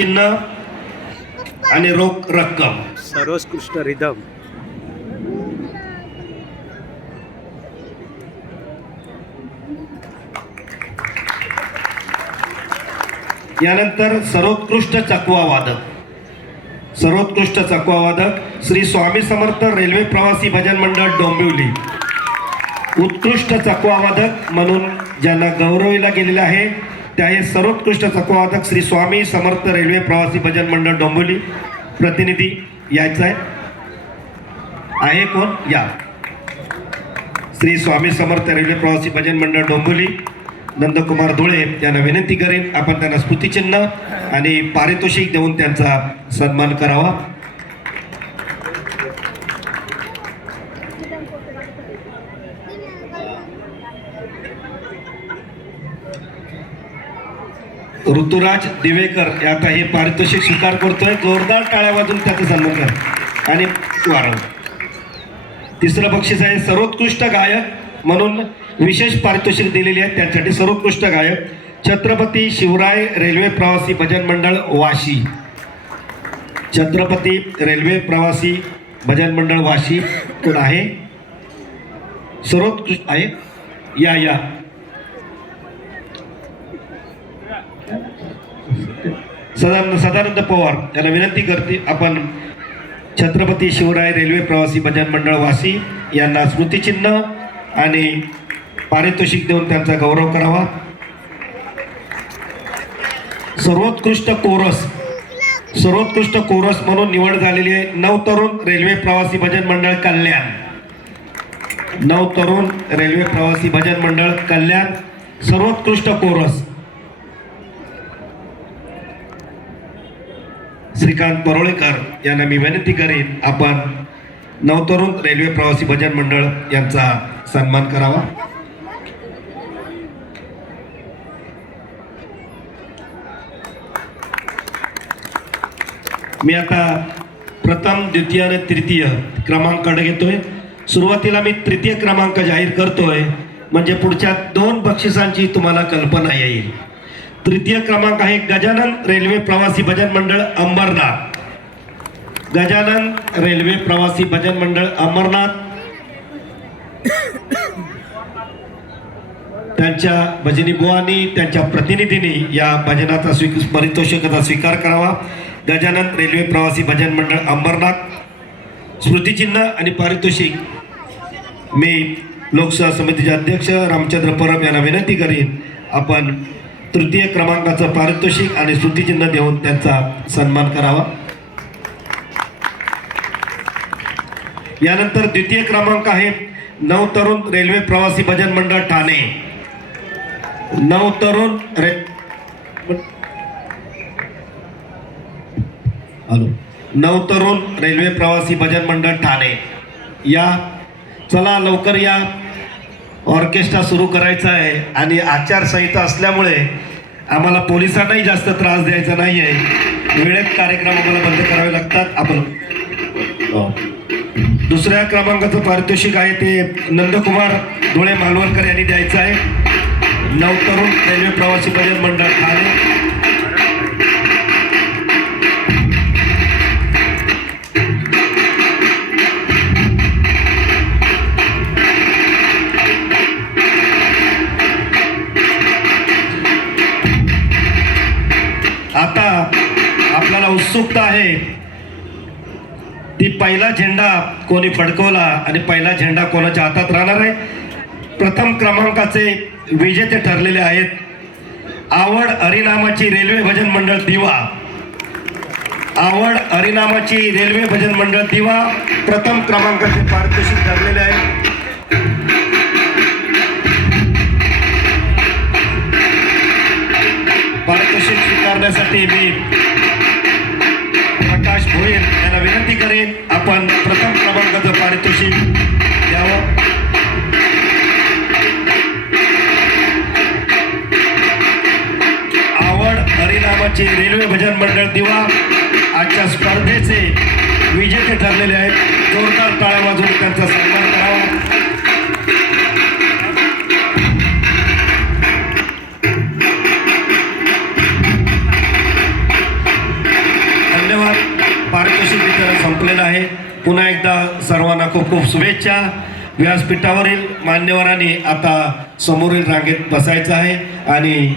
चिन्ह आणि रोख रक्कम. सर्वोत्कृष्ट रिदम. यानंतर सर्वोत्कृष्ट चकवा वादक. सर्वोत्कृष्ट चकवा वादक श्री स्वामी समर्थ रेल्वे प्रवासी भजन मंडळ डोंबिवली. उत्कृष्ट चकवा वादक म्हणून ज्यांना गौरविला गेलेला आहे ते आहे सर्वोत्कृष्ट चकवा वादक श्री स्वामी समर्थ रेल्वे प्रवासी भजन मंडळ डोंबिवली. प्रतिनिधी यायचा आहे कोण? या. श्री स्वामी समर्थ रेल्वे प्रवासी भजन मंडळ डोंबिवली नंदकुमार धुळे यांना विनंती करेन आपण त्यांना स्मृतिचिन्ह आणि पारितोषिक देऊन त्यांचा सन्मान करावा. ऋतुराज दिवेकर आता हे पारितोषिक स्वीकार करतोय. जोरदार टाळ्या वाजून त्याचा सन्मान करा आणि वाढव. तिसरं बक्षीस आहे सर्वोत्कृष्ट गायक म्हणून विशेष पारितोषिक दिलेली आहे त्यांच्यासाठी सर्वोत्कृष्ट गायक छत्रपती शिवराय रेल्वे प्रवासी भजन मंडळ वाशी. छत्रपती रेल्वे प्रवासी भजन मंडळ वाशी कोण आहे? सर्वोत्कृष्ट आहे. या या सदानंद पवार यांना विनंती करते आपण छत्रपती शिवराय रेल्वे प्रवासी भजन मंडळ वाशी यांना स्मृतिचिन्ह आणि पारितोषिक देऊन त्यांचा गौरव करावा. सर्वोत्कृष्ट कोरस म्हणून निवड झालेली आहे नवतरुण रेल्वे प्रवासी भजन मंडळ कल्याण. नवतरुण रेल्वे प्रवासी भजन मंडळ कल्याण सर्वोत्कृष्ट कोरस श्रीकांत परोळेकर यांना मी विनंती करेन आपण नवतरुण रेल्वे प्रवासी भजन मंडळ यांचा सन्मान करावा. मी आता प्रथम द्वितीय आणि तृतीय क्रमांकाकडे घेतोय. सुरुवातीला मी तृतीय क्रमांक जाहीर करतोय म्हणजे पुढच्या 2 बक्षिसांची तुम्हाला कल्पना येईल. तृतीय क्रमांक आहे गजानन रेल्वे प्रवासी भजन मंडळ अंबरनाथ. गजानन रेल्वे प्रवासी भजन मंडळ अंबरनाथ त्यांच्या भजनी बुवानी त्यांच्या प्रतिनिधींनी या भजनाचा पारितोषिकाचा स्वीकार करावा. गजानन रेल्वे प्रवासी भजन मंडळ अंबरनाथ स्मृतिचिन्ह आणि पारितोषिक मी लोकसेवा समितीचे अध्यक्ष रामचंद्र परब यांना विनंती करीन आपण तृतीय क्रमांकाचं पारितोषिक आणि स्मृतिचिन्ह देऊन त्यांचा सन्मान करावा. यानंतर द्वितीय क्रमांक आहे नवतरुण रेल्वे प्रवासी भजन मंडळ ठाणे. नवतरुण रेल्वे प्रवासी भजन मंडळ ठाणे या. चला लवकर या, ऑर्केस्ट्रा सुरू करायचा आहे आणि आचारसंहिता असल्यामुळे आम्हाला पोलिसांनाही जास्त त्रास द्यायचा नाही आहे. वेळेत कार्यक्रम आम्हाला बंद करावे लागतात. आपण दुसऱ्या क्रमांकाचं पारितोषिक आहे ते नंदकुमार धुळे मालवणकर यांनी द्यायचं आहे. नवतरुण रेल्वे प्रवासी भजन मंडळ ठाणे. आता आपल्याला उत्सुकता आहे ती पहिला झेंडा कोणी फडकवला आणि पहिला झेंडा कोणाच्या हातात राहणार आहे. प्रथम क्रमांकाचे विजेते ठरलेले आहेत आवड हरिनामाची रेल्वे भजन मंडळ दिवा. आवड हरिनामाची रेल्वे भजन मंडळ दिवा प्रथम क्रमांकाचे पारितोषिक ठरलेले आहे. पारितोषिक स्वीकारण्यासाठी मी प्रकाश भोईर यांना विनंती करेन आपण प्रथम क्रमांकाचं पारितोषिक द्यावं. आवड हरिनामाची रेल्वे भजन मंडळ दिवा आजच्या स्पर्धेचे विजेते ठरलेले आहेत. जोरदार टाळ्या वाजवून त्यांचा सन्मान करावा. संपलेला आहे. पुन्हा एकदा सर्वांना खूप खूप शुभेच्छा. व्यासपीठावरील मान्यवरांनी आता समोरील रांगेत बसायचं आहे आणि